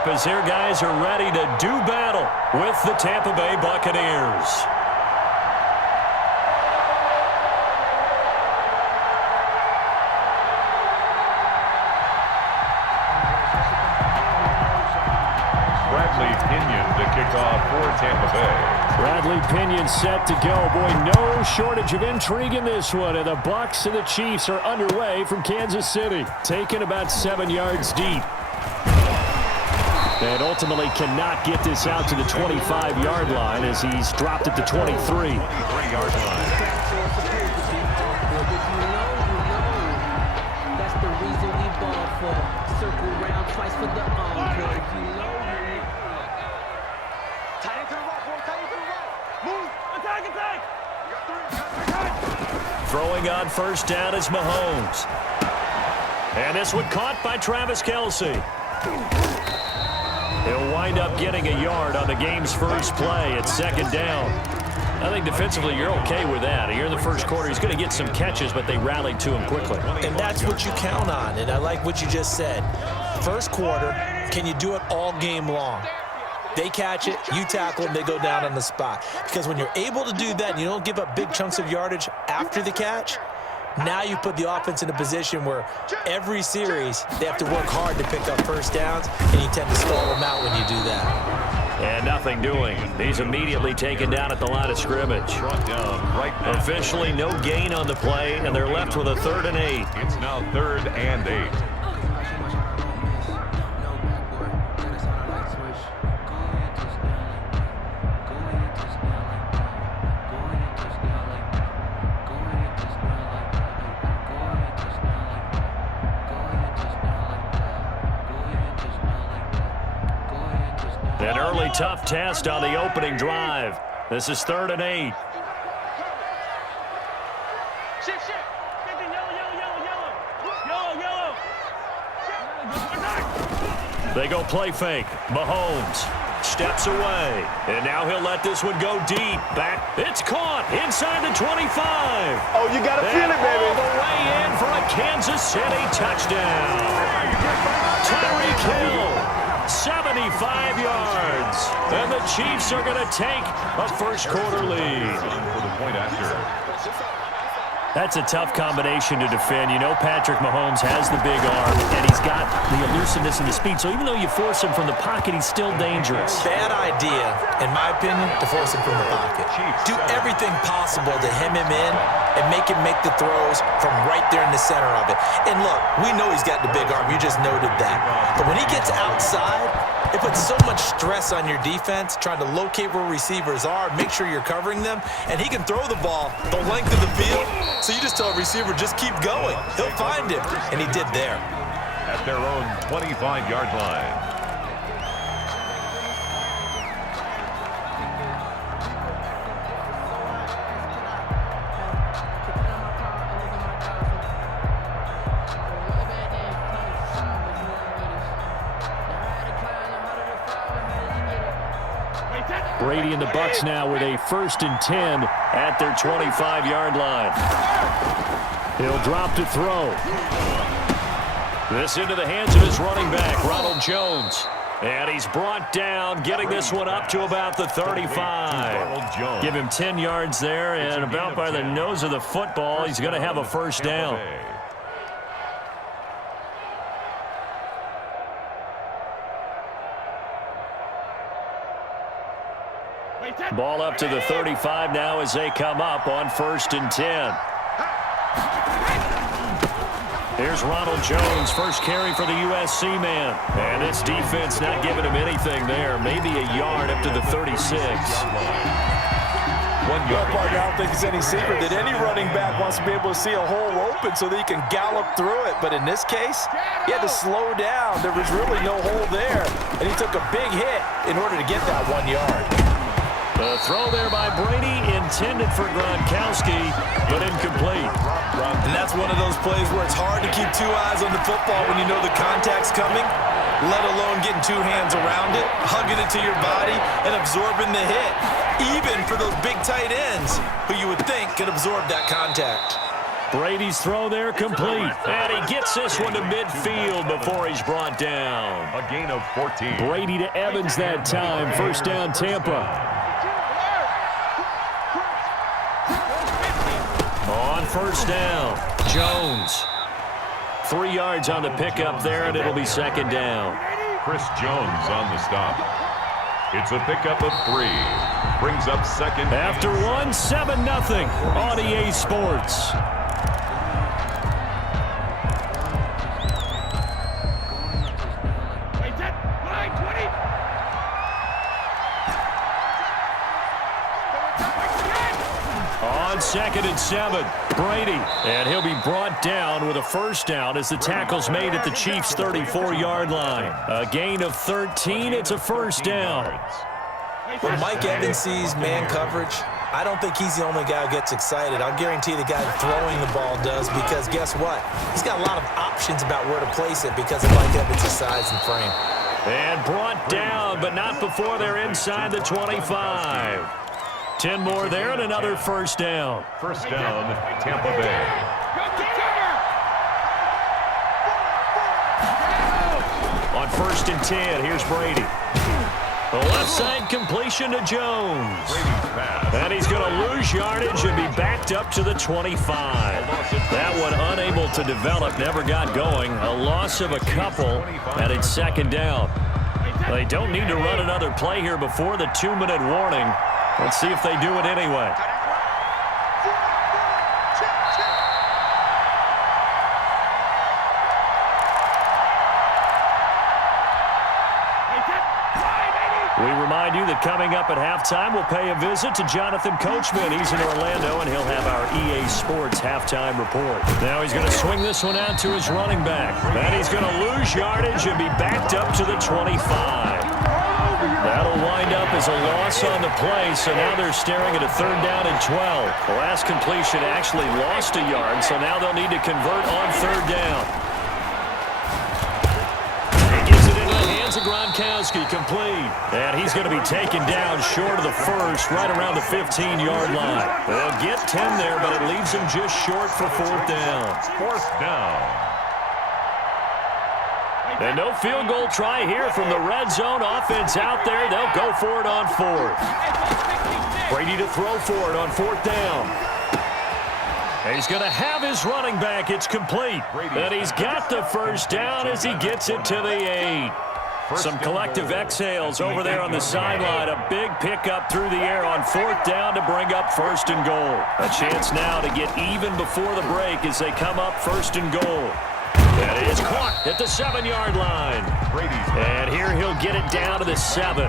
up as their guys are ready to do battle with the Tampa Bay Buccaneers. To kick off for Tampa Bay. Bradley Pinion set to go. Boy, no shortage of intrigue in this one. And the Bucs and the Chiefs are underway from Kansas City, taken about 7 yards deep. And ultimately cannot get this out to the 25-yard line as he's dropped at the 23. 23-yard line. That's the reason we ball for. Circle round twice for the encore. Throwing on first down is Mahomes. And this one caught by Travis Kelce. He'll wind up getting a yard on the game's first play at second down. I think defensively you're okay with that. Here in the first quarter, he's going to get some catches, but they rallied to him quickly. And that's what you count on, and I like what you just said. First quarter, can you do it all game long? They catch it, you tackle them, they go down on the spot. Because when you're able to do that and you don't give up big chunks of yardage after the catch, now you put the offense in a position where every series they have to work hard to pick up first downs, and you tend to stall them out when you do that. And nothing doing. He's immediately taken down at the line of scrimmage. Brought down right now. Officially no gain on the play, and they're left with a 3rd and 8. It's now 3rd and 8. An early tough test on the opening drive. This is 3rd and 8. They go play fake. Mahomes steps away. And now he'll let this one go deep. Back. It's caught inside the 25. Oh, you got to feel it, baby. All the way in for a Kansas City touchdown. Tyreek Hill. 75 yards. And the Chiefs are going to take a first quarter lead. For the point after. That's a tough combination to defend. You know Patrick Mahomes has the big arm, and he's got the elusiveness and the speed. So even though you force him from the pocket, he's still dangerous. Bad idea, in my opinion, to force him from the pocket. Do everything possible to hem him in and make him make the throws from right there in the center of it. And look, we know he's got the big arm. You just noted that. But when he gets outside, it puts so much stress on your defense trying to locate where receivers are, make sure you're covering them, and he can throw the ball the length of the field. So you just tell a receiver, just keep going. He'll find him, and he did there. At their own 25-yard line. Brady and the Bucs now with a 1st and 10 at their 25-yard line. He'll drop to throw. This into the hands of his running back, Ronald Jones. And he's brought down, getting this one up to about the 35. Give him 10 yards there, and about by the nose of the football, he's going to have a first down. Ball up to the 35 now as they come up on 1st and 10. Here's Ronald Jones, first carry for the USC man. And this defense not giving him anything there. Maybe a yard up to the 36. 1 yard. Partner, I don't think it's any secret that any running back wants to be able to see a hole open so that he can gallop through it. But in this case, he had to slow down. There was really no hole there. And he took a big hit in order to get that 1 yard. The throw there by Brady intended for Gronkowski, but incomplete. And that's one of those plays where it's hard to keep 2 eyes on the football when you know the contact's coming, let alone getting 2 hands around it, hugging it to your body, and absorbing the hit. Even for those big tight ends who you would think could absorb that contact. Brady's throw there complete. And he gets this one to midfield before he's brought down. A gain of 14. Brady to Evans that time. First down, Tampa. On first down, Jones. 3 yards on the pickup there, and it'll be second down. Chris Jones on the stop. It's a pickup of 3. Brings up second. After 1, 7-0 on EA Sports. On 2nd and 7, Brady. And he'll be brought down with a first down as the tackle's made at the Chiefs' 34-yard line. A gain of 13, it's a first down. When Mike Evans sees man coverage, I don't think he's the only guy who gets excited. I'll guarantee the guy throwing the ball does, because guess what? He's got a lot of options about where to place it because of Mike Evans' size and frame. And brought down, but not before they're inside the 25. 10 more there and another first down. First down, Tampa Bay. On 1st and 10, here's Brady. The left side completion to Jones. And he's going to lose yardage and be backed up to the 25. That one unable to develop, never got going. A loss of a couple, and it's second down. They don't need to run another play here before the 2-minute warning. Let's see if they do it anyway. We remind you that coming up at halftime, we'll pay a visit to Jonathan Coachman. He's in Orlando, and he'll have our EA Sports halftime report. Now he's going to swing this one out to his running back. And he's going to lose yardage and be backed up to the 25. That'll wind up as a loss on the play, so now they're staring at a 3rd down and 12. The last completion actually lost a yard, so now they'll need to convert on 3rd down. He gives it into the hands of Gronkowski, complete. And he's going to be taken down short of the first, right around the 15-yard line. They'll get 10 there, but it leaves them just short for 4th down. 4th down. And no field goal try here from the red zone offense out there. They'll go for it on 4th. Brady to throw for it on 4th down. And he's going to have his running back. It's complete. And he's got the first down as he gets it to the 8. Some collective exhales over there on the sideline. A big pickup through the air on 4th down to bring up 1st and goal. A chance now to get even before the break as they come up 1st and goal. And it is caught at the 7-yard line. And here he'll get it down to the 7.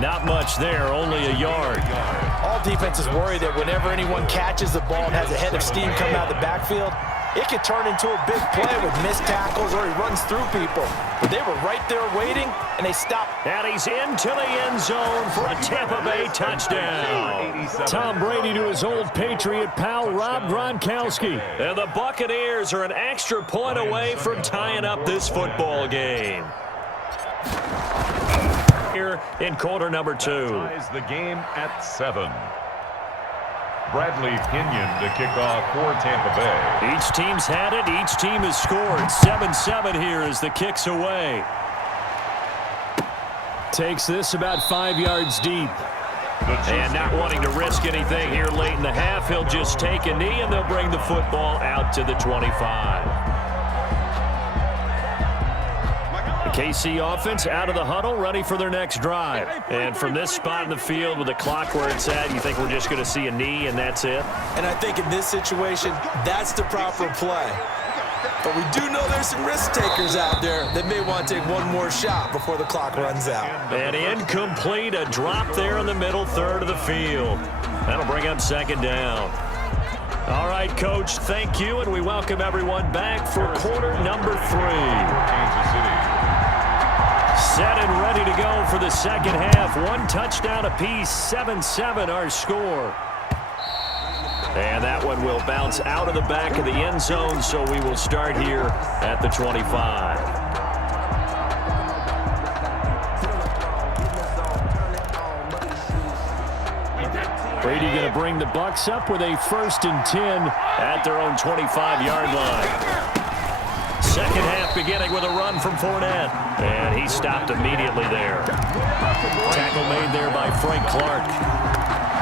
Not much there, only a yard. All defenses worry that whenever anyone catches the ball and has a head of steam come out of the backfield, it could turn into a big play with missed tackles or he runs through people. But they were right there waiting, and they stopped. And he's into the end zone for a Tampa Bay touchdown. Tom Brady to his old Patriot pal, Rob Gronkowski. And the Buccaneers are an extra point away from tying up this football game. Here in quarter number 2. Ties the game at 7. Bradley Pinion to kick off for Tampa Bay. Each team's had it. Each team has scored. 7-7 here as the kick's away. Takes this about 5 yards deep. And not wanting to risk anything here late in the half, he'll just take a knee and they'll bring the football out to the 25. The KC offense out of the huddle, ready for their next drive. And from this spot in the field with the clock where it's at, you think we're just going to see a knee and that's it? And I think in this situation, that's the proper play. But we do know there's some risk takers out there that may want to take one more shot before the clock runs out. And incomplete, a drop there in the middle third of the field. That'll bring up 2nd down. All right, Coach, thank you, and we welcome everyone back for quarter number 3. Kansas City. Set and ready to go for the second half. 1 touchdown apiece, 7-7 our score. And that one will bounce out of the back of the end zone, so we will start here at the 25. Brady going to bring the Bucs up with a 1st and 10 at their own 25-yard line. Second half beginning with a run from Fournette. And he stopped immediately there. Tackle made there by Frank Clark.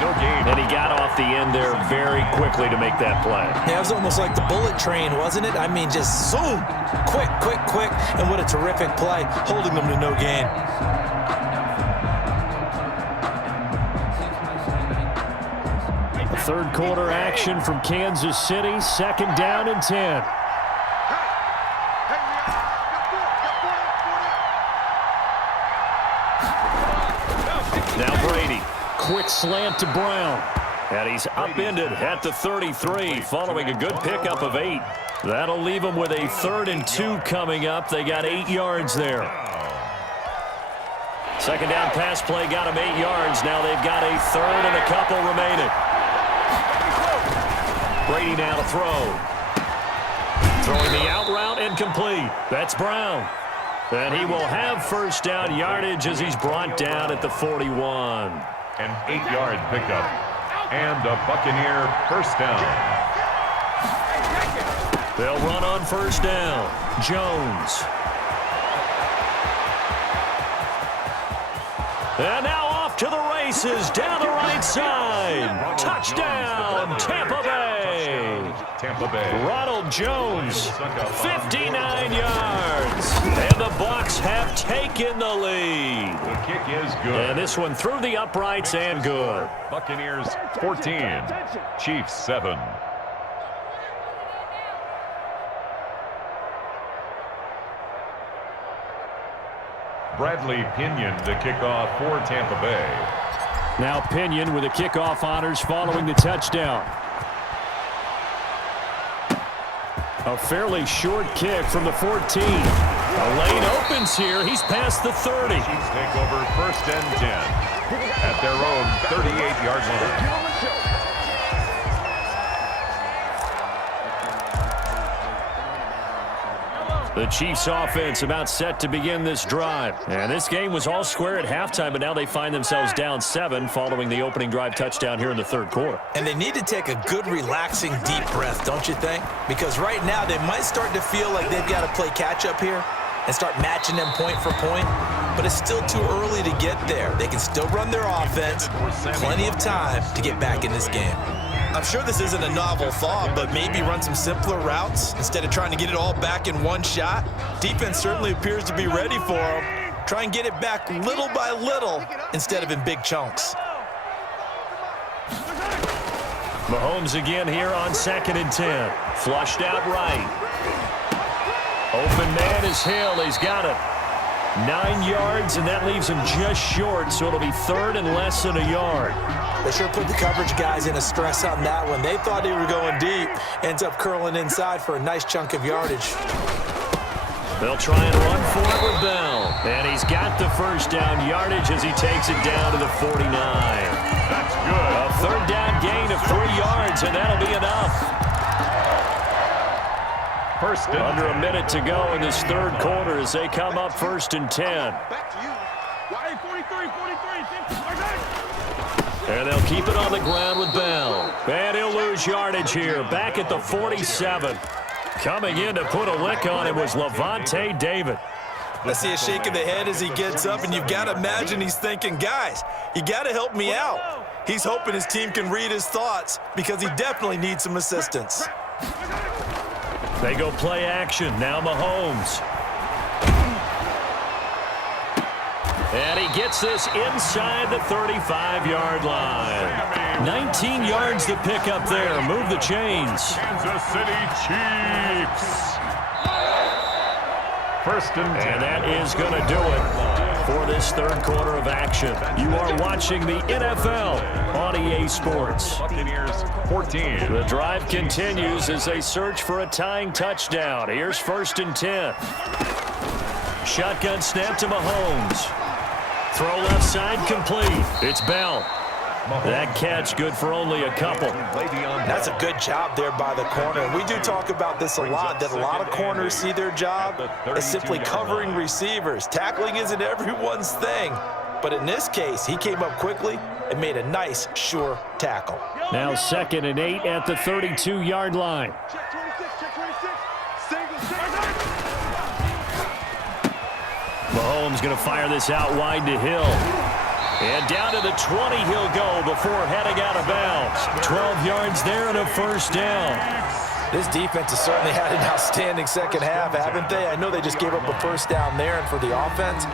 No gain. And he got off the end there very quickly to make that play. Yeah, it was almost like the bullet train, wasn't it? I mean, just zoom. Quick, quick, quick. And what a terrific play, holding them to no gain. Third quarter action from Kansas City. 2nd down and 10. Now Brady. Quick slant to Brown. And he's upended at the 33 following a good pickup of 8. That'll leave him with a 3rd and 2 coming up. They got 8 yards there. Second down pass play got him 8 yards. Now they've got a 3rd and a couple remaining. Brady now to throw. Throwing the out route and complete. That's Brown. And he will have 1st down yardage as he's brought down at the 41. An 8-yard pickup. And a Buccaneer 1st down. They'll run on 1st down. Jones. And now off to the races down the right side. Touchdown, Tampa Bay. Tampa Bay. Ronald Jones, 59 yards. And the Bucs have taken the lead. The kick is good. And this one through the uprights and good. Buccaneers 14, Chiefs 7. Bradley Pinion to kick off for Tampa Bay. Now Pinion with the kickoff honors following the touchdown. A fairly short kick from the 14. A lane opens here. He's past the 30. Chiefs take over 1st and 10 at their own 38-yard line. The Chiefs offense about set to begin this drive. And this game was all square at halftime, but now they find themselves down 7 following the opening drive touchdown here in the 3rd quarter. And they need to take a good, relaxing, deep breath, don't you think? Because right now they might start to feel like they've got to play catch-up here and start matching them point for point. But it's still too early to get there. They can still run their offense. Plenty of time to get back in this game. I'm sure this isn't a novel thought, but maybe run some simpler routes instead of trying to get it all back in one shot. Defense certainly appears to be ready for them. Try and get it back little by little instead of in big chunks. Mahomes again here on 2nd and 10. Flushed out right. Open man is Hill. He's got it. 9 yards, and that leaves him just short, so it'll be 3rd and less than a yard. They sure put the coverage guys in a stress on that one. They thought they were going deep. Ends up curling inside for a nice chunk of yardage. They'll try and run for it with Bell. And he's got the 1st down yardage as he takes it down to the 49. That's good. A 3rd down gain of 3 yards, and that'll be enough. 1st and Under a minute to go in this 3rd quarter as they come up 1st and 10. Back to you. 43. And they'll keep it on the ground with Bell. And he'll lose yardage here. Back at the 47. Coming in to put a lick on it was Levante David. I see a shake of the head as he gets up, and you've got to imagine he's thinking, guys, you got to help me out. He's hoping his team can read his thoughts because he definitely needs some assistance. They go play action. Now Mahomes. And he gets this inside the 35-yard line. 19 yards to pick up there. Move the chains. Kansas City Chiefs. 1st and 10. And that is going to do it for this 3rd quarter of action. You are watching the NFL on EA Sports. Buccaneers 14. The drive continues as they search for a tying touchdown. Here's 1st and 10. Shotgun snap to Mahomes. Throw left side complete. It's Bell. That catch good for only a couple. That's a good job there by the corner. We do talk about this a lot, that a lot of corners see their job as simply covering receivers. Tackling isn't everyone's thing. But in this case, he came up quickly and made a nice, sure tackle. Now 2nd and 8 at the 32-yard line. Check 26, check 26. Single, Mahomes going to fire this out wide to Hill. And down to the 20 he'll go before heading out of bounds. 12 yards there and a first down. This defense has certainly had an outstanding second half, haven't they? I know they just gave up a first down there, and for the offense,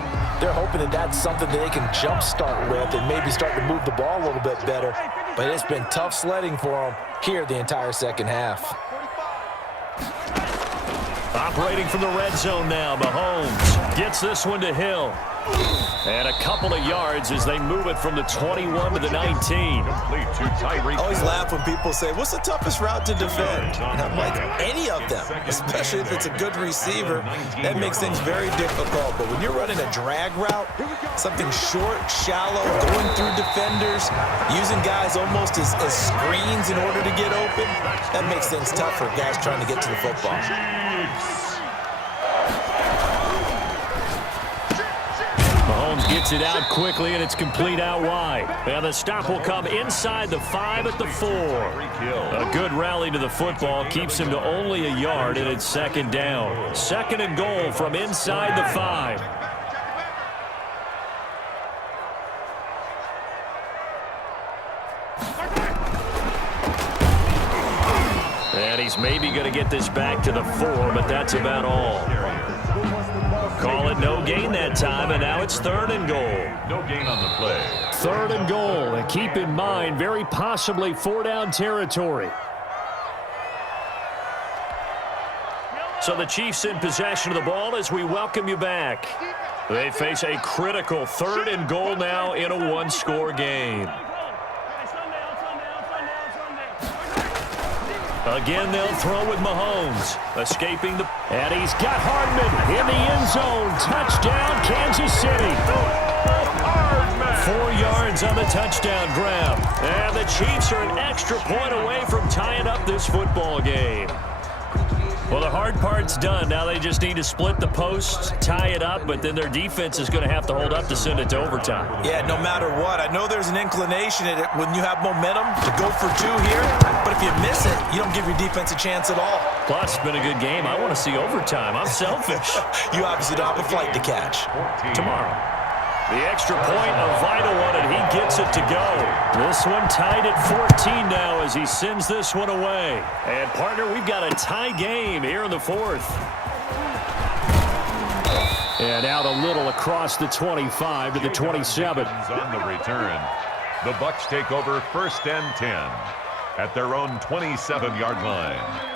they're hoping that that's something that they can jumpstart with and maybe start to move the ball a little bit better. But it's been tough sledding for them here the entire second half. Operating from the red zone now, Mahomes gets this one to Hill. And a couple of yards as they move it from the 21 to the 19. Complete to Tyreek. I always laugh when people say, what's the toughest route to defend? And I'm like, any of them, especially if it's a good receiver. That makes things very difficult. But when you're running a drag route, something short, shallow, going through defenders, using guys almost as screens in order to get open, that makes things tough for guys trying to get to the football. Mahomes gets it out quickly, and it's complete out wide. And the stop will come inside the 5 at the 4. A good rally to the football keeps him to only a yard, and it's 2nd down. 2nd and goal from inside the 5. And he's maybe going to get this back to the 4, but that's about all. Call it no gain that time, and now it's 3rd and goal. No gain on the play. 3rd and goal, and keep in mind, very possibly 4-down territory. So the Chiefs in possession of the ball as we welcome you back. They face a critical 3rd and goal now in a one-score game. Again, they'll throw with Mahomes. Escaping the... And he's got Hardman in the end zone. Touchdown, Kansas City. 4 yards on the touchdown grab. And the Chiefs are an extra point away from tying up this football game. Well, the hard part's done. Now they just need to split the posts, tie it up, but then their defense is going to have to hold up to send it to overtime. Yeah, no matter what. I know there's an inclination in it when you have momentum to go for 2 here, but if you miss it, you don't give your defense a chance at all. Plus, it's been a good game. I want to see overtime. I'm selfish. You obviously don't have a flight to catch. Tomorrow. The extra point, a vital one, and he gets it to go. This one tied at 14 now as he sends this one away. And, partner, we've got a tie game here in the 4th. And out a little across the 25 to the 27. On the return, the Bucs take over 1st and 10 at their own 27-yard line.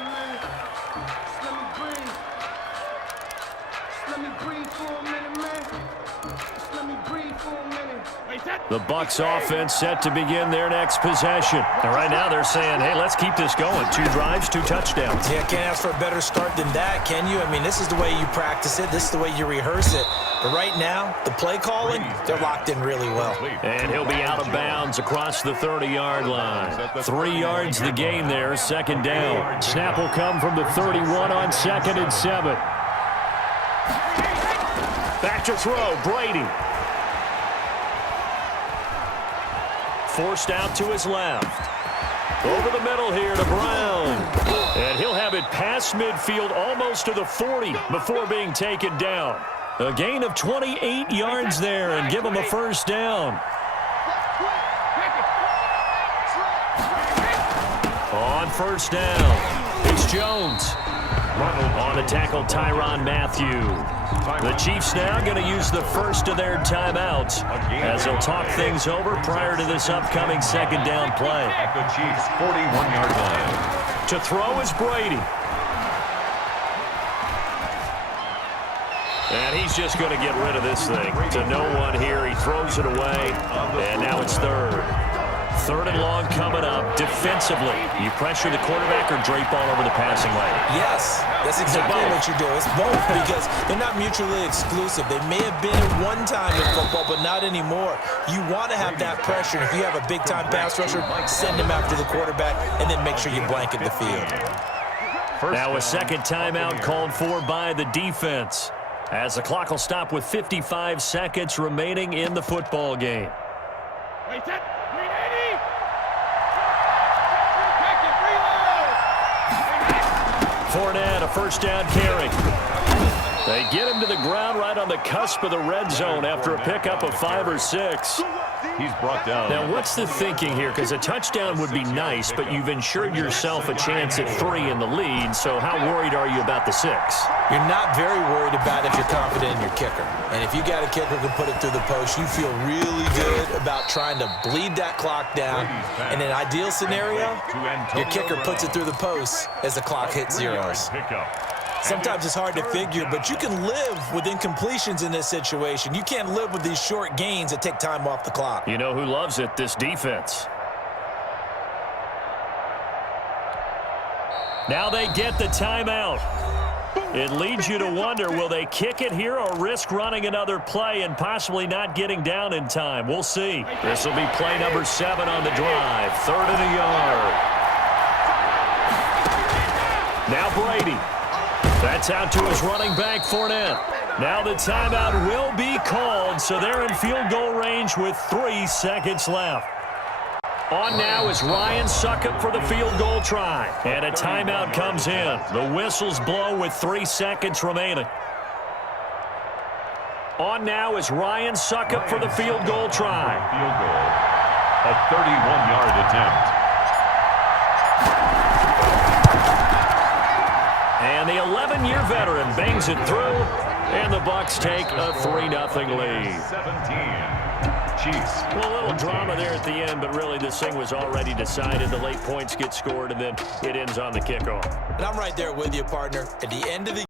The Bucs offense set to begin their next possession. And right now they're saying, hey, let's keep this going. 2 drives, 2 touchdowns. Yeah, can't ask for a better start than that, can you? I mean, this is the way you practice it. This is the way you rehearse it. But right now, the play calling, they're locked in really well. And he'll be out of bounds across the 30-yard line. 3 yards the gain there, 2nd down. Snap will come from the 31 on 2nd and 7. Back to throw, Brady. Forced out to his left. Over the middle here to Brown. And he'll have it past midfield almost to the 40 before being taken down. A gain of 28 yards there and give him a first down. On first down, it's Jones. On the tackle, Tyrann Mathieu. The Chiefs now going to use the first of their timeouts as they'll talk things over prior to this upcoming 2nd down play. At the Chiefs' 41-yard line. To throw is Brady. And he's just going to get rid of this thing. To no one here. He throws it away. And now it's 3rd. 3rd and long coming up. Defensively, you pressure the quarterback or drape all over the passing lane? Yes, that's exactly what you do. It's both because they're not mutually exclusive. They may have been at one time in football, but not anymore. You want to have that pressure. If you have a big-time pass rusher, send him after the quarterback, and then make sure you blanket the field. Now a 2nd timeout called for by the defense, as the clock will stop with 55 seconds remaining in the football game. Wait, set. Fournette, a first down carry. They get him to the ground right on the cusp of the red zone after a pickup of 5 or 6. He's brought down. Now, what's the thinking here? Because a touchdown would be nice, but you've ensured yourself a chance at 3 in the lead, so how worried are you about the 6? You're not very worried about if you're confident in your kicker. And if you got a kicker who can put it through the post, you feel really good about trying to bleed that clock down. In an ideal scenario, your kicker puts it through the post as the clock hits zeros. Sometimes it's hard to figure, but you can live with incompletions in this situation. You can't live with these short gains that take time off the clock. You know who loves it? This defense. Now they get the timeout. It leads you to wonder, will they kick it here or risk running another play and possibly not getting down in time? We'll see. This will be play number 7 on the drive. 3rd and a yard. Now Brady. That's out to his running back, Fournette. Now the timeout will be called, so they're in field goal range with 3 seconds left. On now is Ryan Succop for the field goal try. And a timeout comes in. The whistles blow with 3 seconds remaining. On now is Ryan Succop for the field goal try. Field goal. A 31-yard attempt. And the 11-year veteran bangs it through, and the Bucs take a 3-0 lead. 17. Chiefs. Well, a little drama there at the end, but really this thing was already decided. The late points get scored, and then it ends on the kickoff. And I'm right there with you, partner. At the end of the